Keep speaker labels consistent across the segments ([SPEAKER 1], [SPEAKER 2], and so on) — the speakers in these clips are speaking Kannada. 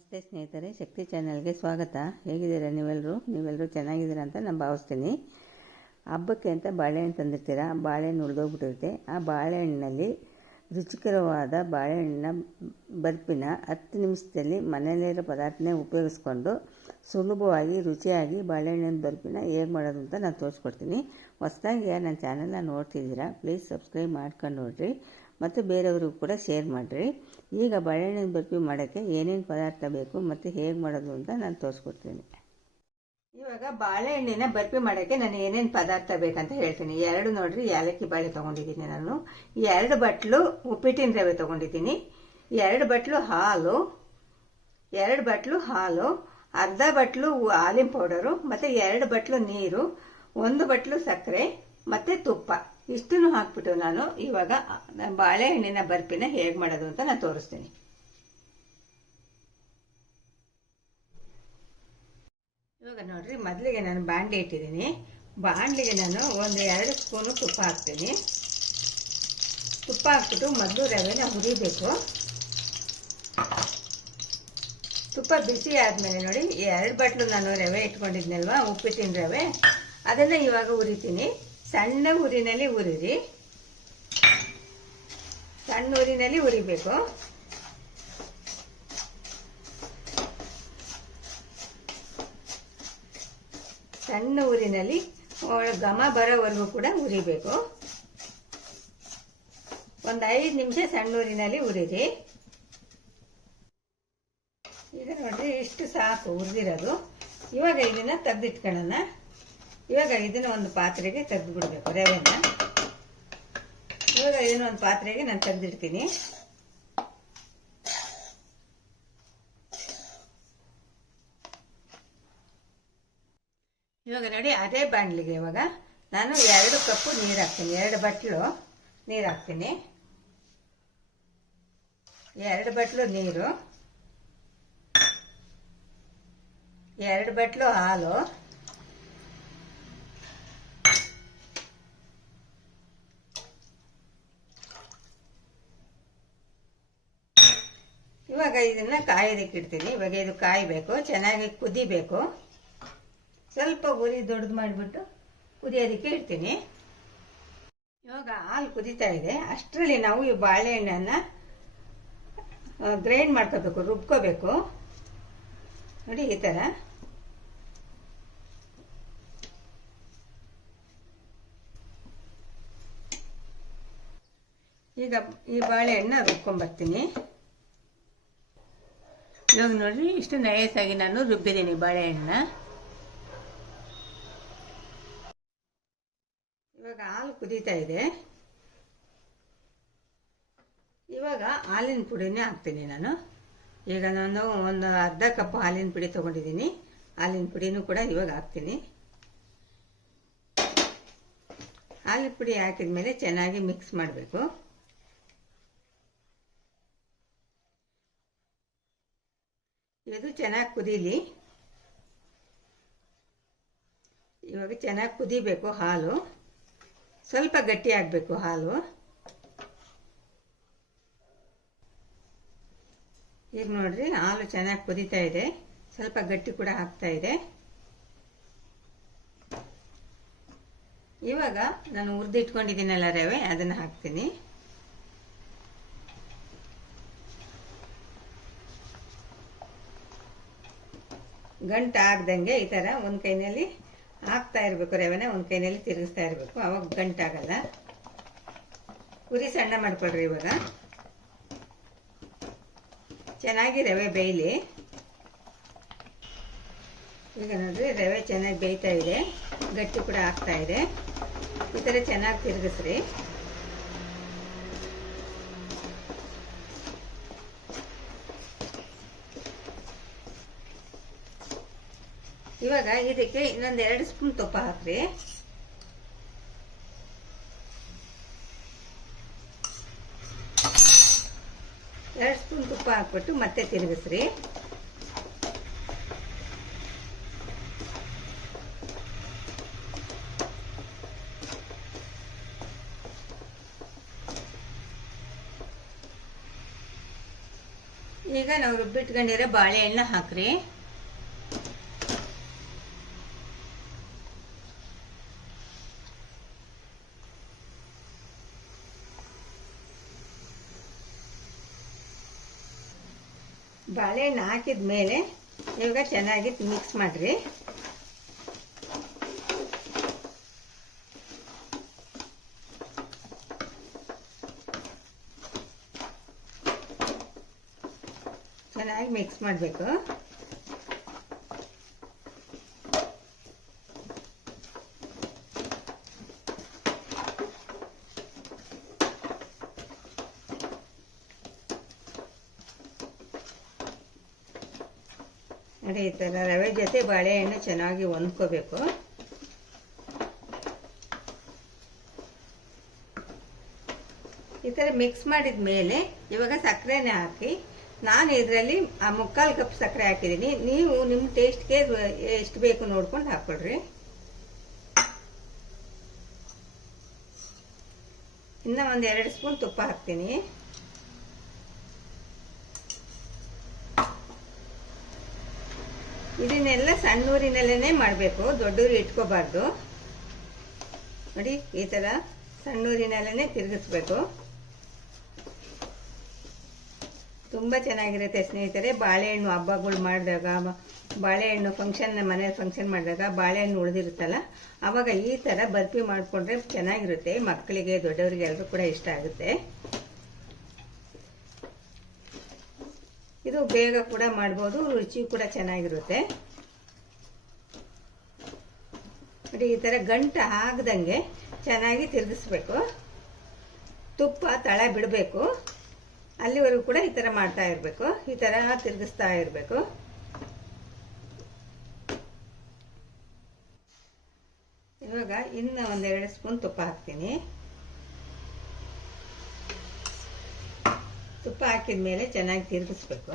[SPEAKER 1] ನಮಸ್ತೆ ಸ್ನೇಹಿತರೆ, ಶಕ್ತಿ ಚಾನೆಲ್ಗೆ ಸ್ವಾಗತ. ಹೇಗಿದ್ದೀರಾ ನೀವೆಲ್ಲರೂ ನೀವೆಲ್ಲರೂ ಚೆನ್ನಾಗಿದ್ದೀರಾ ಅಂತ ನಾನು ಭಾವಿಸ್ತೀನಿ. ಹಬ್ಬಕ್ಕೆ ಅಂತ ಬಾಳೆಹಣ್ಣು ತಂದಿರ್ತೀರ? ಬಾಳೆಹಣ್ಣು ಉಳಿದೋಗ್ಬಿಟ್ಟಿರುತ್ತೆ. ಆ ಬಾಳೆಹಣ್ಣಿನಲ್ಲಿ ರುಚಿಕರವಾದ ಬಾಳೆಹಣ್ಣಿನ ಬರ್ಪಿನ ಹತ್ತು ನಿಮಿಷದಲ್ಲಿ ಮನೆಯಲ್ಲಿರೋ ಪದಾರ್ಥನೇ ಉಪಯೋಗಿಸ್ಕೊಂಡು ಸುಲಭವಾಗಿ, ರುಚಿಯಾಗಿ ಬಾಳೆಹಣ್ಣಿನ ಬರ್ಪಿನ ಹೇಗೆ ಮಾಡೋದು ಅಂತ ನಾನು ತೋರಿಸ್ಕೊಡ್ತೀನಿ. ಹೊಸ್ದಾಗಿ ಯಾರು ನನ್ನ ಚಾನಲ್ನ ನೋಡ್ತಿದ್ದೀರಾ, ಪ್ಲೀಸ್ ಸಬ್ಸ್ಕ್ರೈಬ್ ಮಾಡ್ಕೊಂಡು ನೋಡಿರಿ. ಮತ್ತು ಬೇರೆಯವ್ರಿಗೂ ಕೂಡ ಶೇರ್ ಮಾಡಿರಿ. ಈಗ ಬಾಳೆಹಣ್ಣಿನ ಬರ್ಫಿ ಮಾಡೋಕ್ಕೆ ಏನೇನು ಪದಾರ್ಥ ಬೇಕು ಮತ್ತು ಹೇಗೆ ಮಾಡೋದು ಅಂತ ನಾನು ತೋರಿಸ್ಕೊಡ್ತೀನಿ. ಇವಾಗ ಬಾಳೆಹಣ್ಣಿನ ಬರ್ಫಿ ಮಾಡೋಕ್ಕೆ ನಾನು ಏನೇನು ಪದಾರ್ಥ ಬೇಕಂತ ಹೇಳ್ತೀನಿ. ಎರಡು ನೋಡ್ರಿ, ಏಲಕ್ಕಿ ಬಾಳೆ ತೊಗೊಂಡಿದ್ದೀನಿ ನಾನು. ಎರಡು ಬಟ್ಲು ಉಪ್ಪಿಟ್ಟಿನ ರವೆ ತೊಗೊಂಡಿದ್ದೀನಿ. ಎರಡು ಬಟ್ಲು ಹಾಲು. ಎರಡು ಬಟ್ಲು ಹಾಲು, ಅರ್ಧ ಬಟ್ಲು ಹಾಲಿನ ಪೌಡರು, ಮತ್ತು ಎರಡು ಬಟ್ಲು ನೀರು, ಒಂದು ಬಟ್ಲು ಸಕ್ಕರೆ, ಮತ್ತು ತುಪ್ಪ. ಇಷ್ಟನ್ನು ಹಾಕ್ಬಿಟ್ಟು ನಾನು ಇವಾಗ ಬಾಳೆಹಣ್ಣಿನ ಬರ್ಪಿನ ಹೇಗೆ ಮಾಡೋದು ಅಂತ ನಾನು ತೋರಿಸ್ತೀನಿ. ಇವಾಗ ನೋಡ್ರಿ, ಮೊದಲಿಗೆ ನಾನು ಬಾಂಡ್ಲಿ ಇಟ್ಟಿದ್ದೀನಿ. ಬಾಂಡ್ಲಿಗೆ ನಾನು ಒಂದು ಎರಡು ಸ್ಪೂನು ತುಪ್ಪ ಹಾಕ್ತೀನಿ. ತುಪ್ಪ ಹಾಕ್ಬಿಟ್ಟು ಮೊದಲು ರವೆನ ಹುರಿಬೇಕು. ತುಪ್ಪ ಬಿಸಿ ಆದಮೇಲೆ ನೋಡಿ ಎರಡು ಬಾಟ್ಲು ನಾನು ರವೆ ಇಟ್ಕೊಂಡಿದ್ನಲ್ವಾ, ಉಪ್ಪಿಟ್ಟಿನ ರವೆ, ಅದನ್ನು ಇವಾಗ ಹುರಿತೀನಿ. ಸಣ್ಣ ಊರಿನಲ್ಲಿ ಉರಿರಿ. ಸಣ್ಣ ಊರಿನಲ್ಲಿ ಉರಿಬೇಕು. ಸಣ್ಣ ಊರಿನಲ್ಲಿ ಘಮ ಬರೋವರೆಗೂ ಕೂಡ ಉರಿಬೇಕು. ಒಂದು ಐದು ನಿಮಿಷ ಸಣ್ಣ ಊರಿನಲ್ಲಿ ಉರಿರಿ. ಈಗ ನೋಡ್ರಿ ಇಷ್ಟು ಸಾಕು ಉರಿದಿರೋದು. ಇವಾಗ ಇದನ್ನ ತೆಗೆದಿಟ್ಕೊಳ್ಳೋಣ. ಇವಾಗ ಇದನ್ನ ಒಂದು ಪಾತ್ರೆಗೆ ತೆಗೆದು ಬಿಡಬೇಕು ರವೆನ. ಇವಾಗ ಇದನ್ನ ಒಂದು ಪಾತ್ರೆಗೆ ನಾನು ತೆಗೆದಿಡ್ತೀನಿ. ಇವಾಗ ನೋಡಿ ಅದೇ ಬಾಣಲಿಗೆ ಇವಾಗ ನಾನು ಎರಡು ಕಪ್ಪು ನೀರು ಹಾಕ್ತೀನಿ, ಎರಡು ಬಟ್ಲು ನೀರು ಹಾಕ್ತೀನಿ. ಎರಡು ಬಟ್ಲು ನೀರು. ಎರಡು ಬಟ್ಲು ಹಾಲು ಇವಾಗ ಇದನ್ನ ಕಾಯೋದಕ್ಕೆ ಇಡ್ತೀನಿ. ಇವಾಗ ಇದು ಕಾಯಬೇಕು. ಚೆನ್ನಾಗಿ ಕುದಿಬೇಕು. ಸ್ವಲ್ಪ ಉರಿ ದೊಡ್ಡದು ಮಾಡಿಬಿಟ್ಟು ಕುದಿಯೋದಕ್ಕೆ ಇಡ್ತೀನಿ. ಇವಾಗ ಹಾಲು ಕುದೀತಾ ಇದೆ. ಅಷ್ಟರಲ್ಲಿ ನಾವು ಈ ಬಾಳೆಹಣ್ಣನ್ನು ಗ್ರೈಂಡ್ ಮಾಡ್ಕೋಬೇಕು, ರುಬ್ಕೋಬೇಕು. ನೋಡಿ ಈ ಥರ ಈಗ ಈ ಬಾಳೆಹಣ್ಣ ರುಬ್ಕೊಂಬರ್ತೀನಿ. ಇವಾಗ ನೋಡ್ರಿ, ಇಷ್ಟು ನಯಸಾಗಿ ನಾನು ರುಬ್ಬಿದ್ದೀನಿ ಬಾಳೆಹಣ್ಣ. ಇವಾಗ ಹಾಲು ಕುದೀತಾ ಇದೆ. ಇವಾಗ ಹಾಲಿನ ಪುಡಿನೇ ಹಾಕ್ತೀನಿ ನಾನು. ಈಗ ನಾನು ಒಂದು ಅರ್ಧ ಕಪ್ ಹಾಲಿನ ಪುಡಿ ತೊಗೊಂಡಿದ್ದೀನಿ. ಹಾಲಿನ ಪುಡಿನೂ ಕೂಡ ಇವಾಗ ಹಾಕ್ತೀನಿ. ಹಾಲಿನ ಪುಡಿ ಹಾಕಿದ ಮೇಲೆ ಚೆನ್ನಾಗಿ ಮಿಕ್ಸ್ ಮಾಡಬೇಕು. ಇದು ಚೆನ್ನಾಗಿ ಕುದೀಲಿ. ಇವಾಗ ಚೆನ್ನಾಗಿ ಕುದಿಬೇಕು ಹಾಲು. ಸ್ವಲ್ಪ ಗಟ್ಟಿ ಆಗಬೇಕು ಹಾಲು. ಈಗ ನೋಡ್ರಿ ಹಾಲು ಚೆನ್ನಾಗಿ ಕುದೀತಾ ಇದೆ. ಸ್ವಲ್ಪ ಗಟ್ಟಿ ಕೂಡ ಆಗ್ತಾ ಇದೆ. ಇವಾಗ ನಾನು ಹುರಿದಿಟ್ಕೊಂಡಿದ್ದೀನಲ್ಲ ರವೆ, ಅದನ್ನು ಹಾಕ್ತೀನಿ. ಗಂಟು ಆಗ್ದಂಗೆ ಈ ಥರ ಒಂದು ಕೈನಲ್ಲಿ ಹಾಕ್ತಾ ಇರಬೇಕು ರವೆನ ಒಂದು ಕೈನಲ್ಲಿ ತಿರುಗಿಸ್ತಾ ಇರಬೇಕು. ಅವಾಗ ಗಂಟಾಗಲ್ಲ. ಉರಿ ಸಣ್ಣ ಮಾಡ್ಕೊಳ್ರಿ ಇವಾಗ. ಚೆನ್ನಾಗಿ ರವೆ ಬೇಯಲಿ. ಈಗ ನೋಡ್ರಿ, ರವೆ ಚೆನ್ನಾಗಿ ಬೇಯ್ತಾ ಇದೆ. ಗಟ್ಟಿ ಕೂಡ ಆಗ್ತಾ ಇದೆ. ಈ ಥರ ಚೆನ್ನಾಗಿ ತಿರುಗಿಸ್ರಿ. ಇವಾಗ ಇದಕ್ಕೆ ಇನ್ನೊಂದು ಎರಡು ಸ್ಪೂನ್ ತುಪ್ಪ ಹಾಕ್ರಿ. ಎರಡು ಸ್ಪೂನ್ ತುಪ್ಪ ಹಾಕ್ಬಿಟ್ಟು ಮತ್ತೆ ತಿರುಗಿಸ್ರಿ. ಈಗ ನಾವು ರುಬ್ಬಿಟ್ಕೊಂಡಿರೋ ಬಾಳೆಹಣ್ಣು ಹಾಕ್ರಿ. ಬಾಳೆಹಣ್ಣು ಹಾಕಿದ ಮೇಲೆ ಇವಾಗ ಚೆನ್ನಾಗಿ ಮಿಕ್ಸ್ ಮಾಡಿರಿ. ಚೆನ್ನಾಗಿ ಮಿಕ್ಸ್ ಮಾಡಬೇಕು. ನೋಡಿ, ಈ ಥರ ರವೆ ಜೊತೆ ಬಾಳೆಹಣ್ಣು ಚೆನ್ನಾಗಿ ಹೊಂದ್ಕೋಬೇಕು ಈ ಥರ ಮಿಕ್ಸ್ ಮಾಡಿದ ಮೇಲೆ ಇವಾಗ ಸಕ್ಕರೆನೇ ಹಾಕಿ, ನಾನು ಇದರಲ್ಲಿ ಆ ಮುಕ್ಕಾಲು ಕಪ್ ಸಕ್ಕರೆ ಹಾಕಿದ್ದೀನಿ. ನೀವು ನಿಮ್ಮ ಟೇಸ್ಟ್ಗೆ ಎಷ್ಟು ಬೇಕು ನೋಡ್ಕೊಂಡು ಹಾಕ್ಕೊಳ್ರಿ ಇನ್ನೂ ಒಂದು ಎರಡು ಸ್ಪೂನ್ ತುಪ್ಪ ಹಾಕ್ತೀನಿ. ಇದನ್ನೆಲ್ಲ ಸಣ್ಣೂರಿನಲ್ಲೇ ಮಾಡಬೇಕು, ದೊಡ್ಡೂರು ಇಟ್ಕೋಬಾರ್ದು. ನೋಡಿ, ಈ ಥರ ಸಣ್ಣ ಊರಿನಲ್ಲೇ ತಿರುಗಿಸ್ಬೇಕು. ತುಂಬ ಚೆನ್ನಾಗಿರುತ್ತೆ ಸ್ನೇಹಿತರೆ, ಬಾಳೆಹಣ್ಣು ಹಬ್ಬಗಳು ಮಾಡಿದಾಗ, ಬಾಳೆಹಣ್ಣು ಫಂಕ್ಷನ್ ಮನೆ ಫಂಕ್ಷನ್ ಮಾಡಿದಾಗ ಬಾಳೆಹಣ್ಣು ಉಳಿದಿರುತ್ತಲ್ಲ ಆವಾಗ ಈ ಥರ ಬರ್ಫಿ ಮಾಡಿಕೊಂಡ್ರೆ ಚೆನ್ನಾಗಿರುತ್ತೆ. ಮಕ್ಕಳಿಗೆ, ದೊಡ್ಡವರಿಗೆ ಎಲ್ಲರೂ ಕೂಡ ಇಷ್ಟ ಆಗುತ್ತೆ. ಇದು ಬೇಗ ಕೂಡ ಮಾಡ್ಬೋದು, ರುಚಿ ಕೂಡ ಚೆನ್ನಾಗಿರುತ್ತೆ. ನೋಡಿ, ಈ ಥರ ಗಂಟ ಆಗದಂಗೆ ಚೆನ್ನಾಗಿ ತಿರುಗಿಸ್ಬೇಕು. ತುಪ್ಪ, ತಳ ಬಿಡಬೇಕು. ಅಲ್ಲಿವರೆಗೂ ಕೂಡ ಈ ಥರ ಮಾಡ್ತಾ ಇರಬೇಕು. ಈ ಥರ ತಿರುಗಿಸ್ತಾ ಇರಬೇಕು. ಇವಾಗ ಇನ್ನು ಒಂದೆರಡು ಸ್ಪೂನ್ ತುಪ್ಪ ಹಾಕ್ತೀನಿ. ತುಪ್ಪ ಹಾಕಿದ ಮೇಲೆ ಚೆನ್ನಾಗಿ ತಿರುಗಿಸ್ಬೇಕು.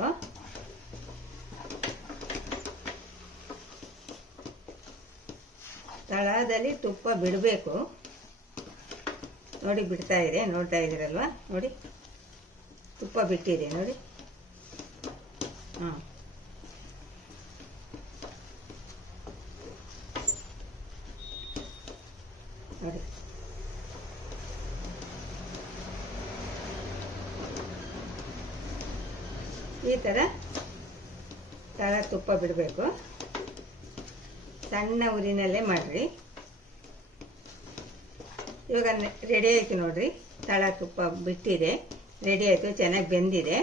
[SPEAKER 1] ತಳದಲ್ಲಿ ತುಪ್ಪ ಬಿಡಬೇಕು. ನೋಡಿ ಬಿಡ್ತಾ ಇದೆ, ನೋಡ್ತಾ ಇದ್ದೀರಲ್ವಾ? ನೋಡಿ. ತುಪ್ಪ ಬಿಟ್ಟಿದೆ, ನೋಡಿ. ಹಾಂ ನೋಡಿ ಈ ಥರ ತಳ ತುಪ್ಪ ಬಿಡಬೇಕು. ಸಣ್ಣ ಉರಿನಲ್ಲೇ ಮಾಡಿರಿ. ಇವಾಗ ರೆಡಿ ಆಯಿತು ನೋಡಿರಿ. ತಳ ತುಪ್ಪ ಬಿಟ್ಟಿದೆ. ರೆಡಿ ಆಯಿತು, ಚೆನ್ನಾಗಿ ಬೆಂದಿದೆ.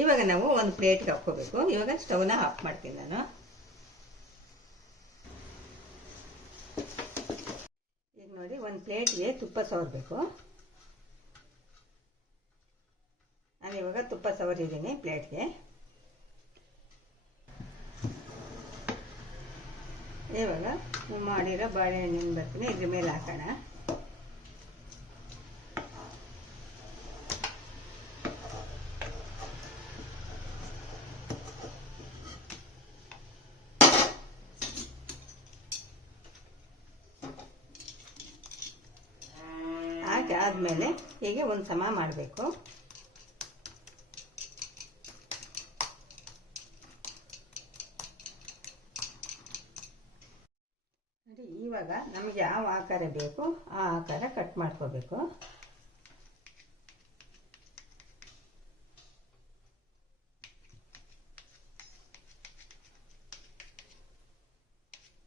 [SPEAKER 1] ಇವಾಗ ನಾವು ಒಂದು ಪ್ಲೇಟ್ಗೆ ಹಾಕ್ಕೋಬೇಕು. ಇವಾಗ ಸ್ಟವ್ನ ಆಫ್ ಮಾಡ್ತೀನಿ ನಾನು. ಈಗ ನೋಡಿ, ಒಂದು ಪ್ಲೇಟ್ಗೆ ತುಪ್ಪ ಸವರಬೇಕು. ನಾನು ಇವಾಗ ತುಪ್ಪ ಸವರಿದ್ದೀನಿ ಪ್ಲೇಟ್ಗೆ. ಇವಾಗ ಮಾಡಿರೋ ಬಾಳೆಹಣ್ಣಿನ ಬರ್ತೀನಿ ಇದ್ರ ಮೇಲೆ ಹಾಕೋಣ. ಹಾಕಿ ಆದಮೇಲೆ ಹೀಗೆ ಒಂದು ಸಮ ಮಾಡಬೇಕು ನೋಡಿ ಇವಾಗ ನಮಗೆ ಯಾವ ಆಕಾರ ಬೇಕು, ಆ ಆಕಾರ ಕಟ್ ಮಾಡ್ಕೋಬೇಕು.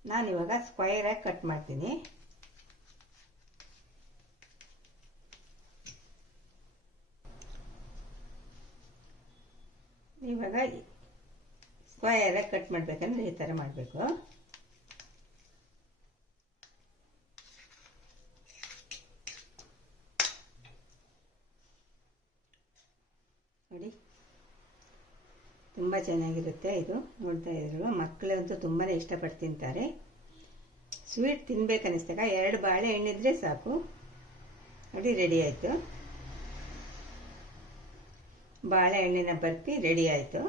[SPEAKER 1] ನಾನಿವಾಗ ಸ್ಕ್ವೈರಾಗಿ ಕಟ್ ಮಾಡ್ತೀನಿ. ಇವಾಗ ಸ್ಕ್ವಯರಾಗಿ ಕಟ್ ಮಾಡಬೇಕಂದ್ರೆ ಈ ಥರ ಮಾಡಬೇಕು ನೋಡಿ ತುಂಬ ಚೆನ್ನಾಗಿರುತ್ತೆ ಇದು, ನೋಡ್ತಾ ಇದ್ರು ಮಕ್ಕಳಂತೂ ತುಂಬಾ ಇಷ್ಟಪಟ್ಟು ತಿಂತಾರೆ ಸ್ವೀಟ್ ತಿನ್ಬೇಕನ್ನಿಸ್ದಾಗ ಎರಡು ಬಾಳೆ ಹಣ್ಣಿದ್ರೆ ಸಾಕು. ನೋಡಿ ರೆಡಿ ಆಯಿತು. ಬಾಳೆಹಣ್ಣಿನ ಬರ್ಫಿ ರೆಡಿ ಆಯಿತು.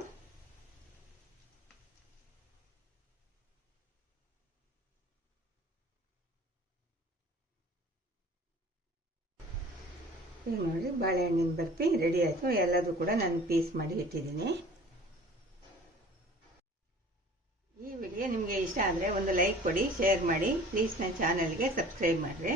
[SPEAKER 1] ನೋಡಿ ಬಾಳೆಹಣ್ಣಿನ ಬರ್ಫಿ ರೆಡಿ ಆಯಿತು. ಎಲ್ಲದೂ ಕೂಡ ನಾನು ಪೀಸ್ ಮಾಡಿ ಇಟ್ಟಿದ್ದೀನಿ. ಅಡುಗೆ ನಿಮಗೆ ಇಷ್ಟ ಆದರೆ ಒಂದು ಲೈಕ್ ಕೊಡಿ ಶೇರ್ ಮಾಡಿ. ಪ್ಲೀಸ್ ನನ್ನ ಚಾನಲ್ಗೆ ಸಬ್ಸ್ಕ್ರೈಬ್ ಮಾಡಿರಿ.